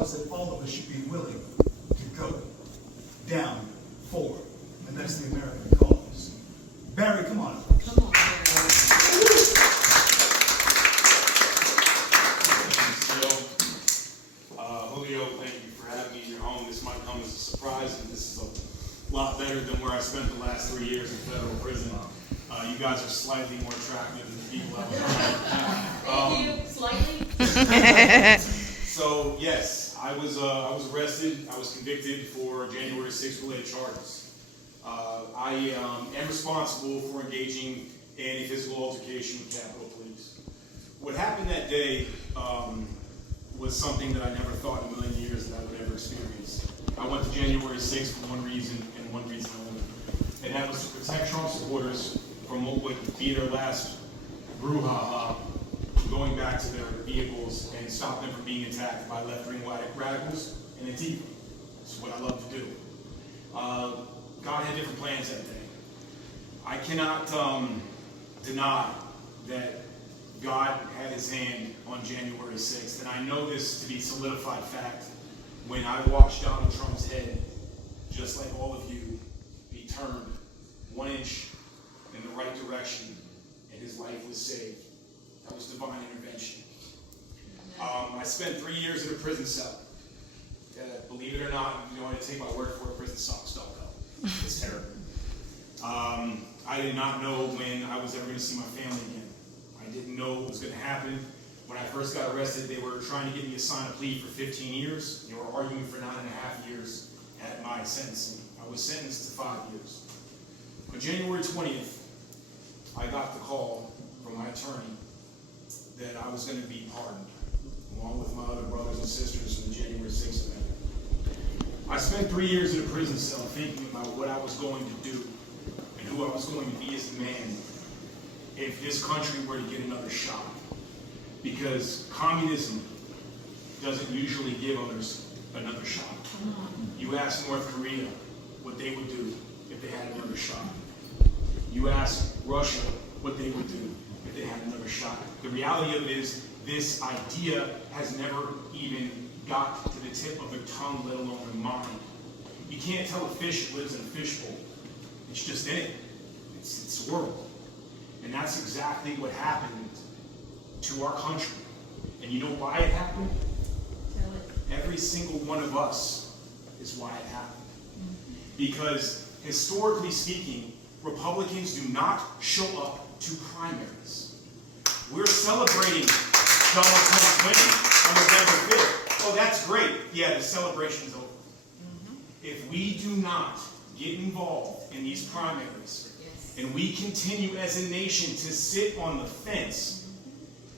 us that all of us should be willing to go down for. And that's the American cause. Barry, come on. Come on, Barry. Julio, thank you for having me in your home. This might come as a surprise, and this is a lot better than where I spent the last 3 years in federal prison. You guys are slightly more attractive than the people out there. Thank you. Slightly. So yes, I was arrested. I was convicted for January 6th related charges. I am responsible for engaging in a physical altercation with Capitol Police. What happened that day was something that I never thought in a million years that I would ever experience. I went to January 6th for one reason and one reason only, and that was to protect Trump supporters from what would be their last brouhaha, going back to their vehicles and stop them from being attacked by left-wing radicals and Antifa. It's what I love to do. God had different plans that day. I cannot deny that God had his hand on January 6th, and I know this to be solidified fact when I watched Donald Trump's head, just like all of you, be turned 1 inch in the right direction, and his life was saved. That was divine intervention. I spent 3 years in a prison cell. Believe it or not, you don't have to take my word for it, prison sucks, don't go. It's terrible. I did not know when I was ever going to see my family again. I didn't know what was going to happen. When I first got arrested, they were trying to get me to sign a plea for 15 years. They were arguing for 9.5 years at my sentencing. I was sentenced to 5 years. On January 20th, I got the call from my attorney that I was going to be pardoned, along with my other brothers and sisters from the January 6th event. I spent 3 years in a prison cell thinking about what I was going to do and who I was going to be as a man if this country were to get another shot. Because communism doesn't usually give others another shot. You ask North Korea what they would do if they had another shot. You ask Russia what they would do if they had another shot. The reality of it is, this idea has never even got to the tip of their tongue, let alone their mind. You can't tell a fish it lives in a fishbowl. It's just in it. It's a world. And that's exactly what happened to our country. And you know why it happened? Tell it. Every single one of us is why it happened. Because historically speaking, Republicans do not show up to primaries. We're celebrating Donald Trump's winning on November 5th. Oh, that's great. Yeah, the celebration's over. If we do not get involved in these primaries, and we continue as a nation to sit on the fence,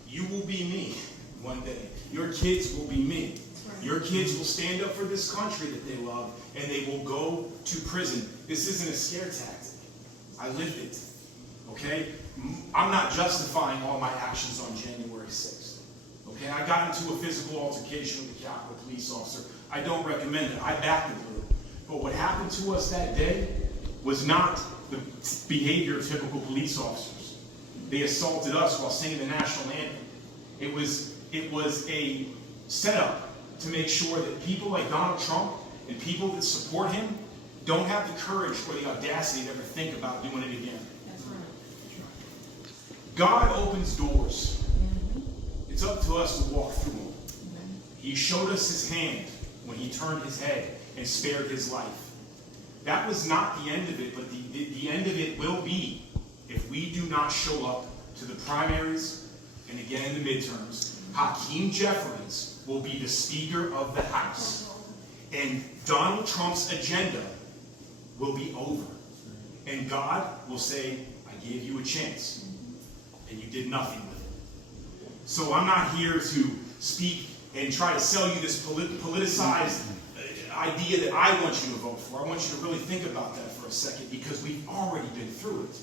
you will be me one day. Your kids will be me. Your kids will stand up for this country that they love, and they will go to prison. This isn't a scare tactic. I lived it. Okay? I'm not justifying all my actions on January 6th. Okay? I got into a physical altercation with a Capitol Police officer. I don't recommend it. I backed the blue. But what happened to us that day was not the behavior of typical police officers. They assaulted us while singing the national anthem. It was a setup to make sure that people like Donald Trump and people that support him don't have the courage or the audacity to ever think about doing it again. That's right. God opens doors. It's up to us to walk through them. He showed us his hand when he turned his head and spared his life. That was not the end of it, but the end of it will be if we do not show up to the primaries and again in the midterms. Hakeem Jeffries will be the Speaker of the House, and Donald Trump's agenda will be over. And God will say, I gave you a chance, and you did nothing with it. So I'm not here to speak and try to sell you this politicized idea that I want you to vote for. I want you to really think about that for a second, because we've already been through it.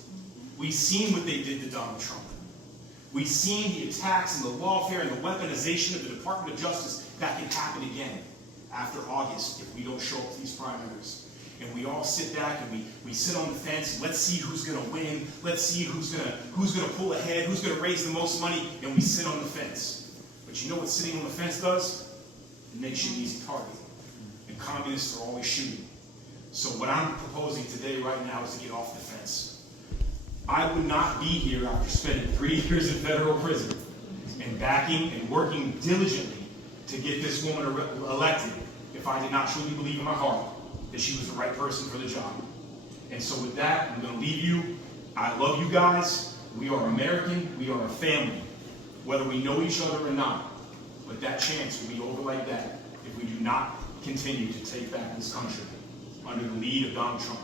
We've seen what they did to Donald Trump. We've seen the attacks and the lawfare and the weaponization of the Department of Justice that can happen again after August if we don't show up to these primaries. And we all sit back and we sit on the fence. Let's see who's going to win. Let's see who's going to pull ahead, who's going to raise the most money, and we sit on the fence. But you know what sitting on the fence does? It makes you an easy target. And communists are always shooting. So what I'm proposing today, right now, is to get off the fence. I would not be here after spending 3 years in federal prison and backing and working diligently to get this woman elected if I did not truly believe in my heart that she was the right person for the job. And so with that, I'm going to leave you. I love you guys. We are American. We are a family, whether we know each other or not. But that chance will be over like that if we do not continue to take back this country under the lead of Donald Trump.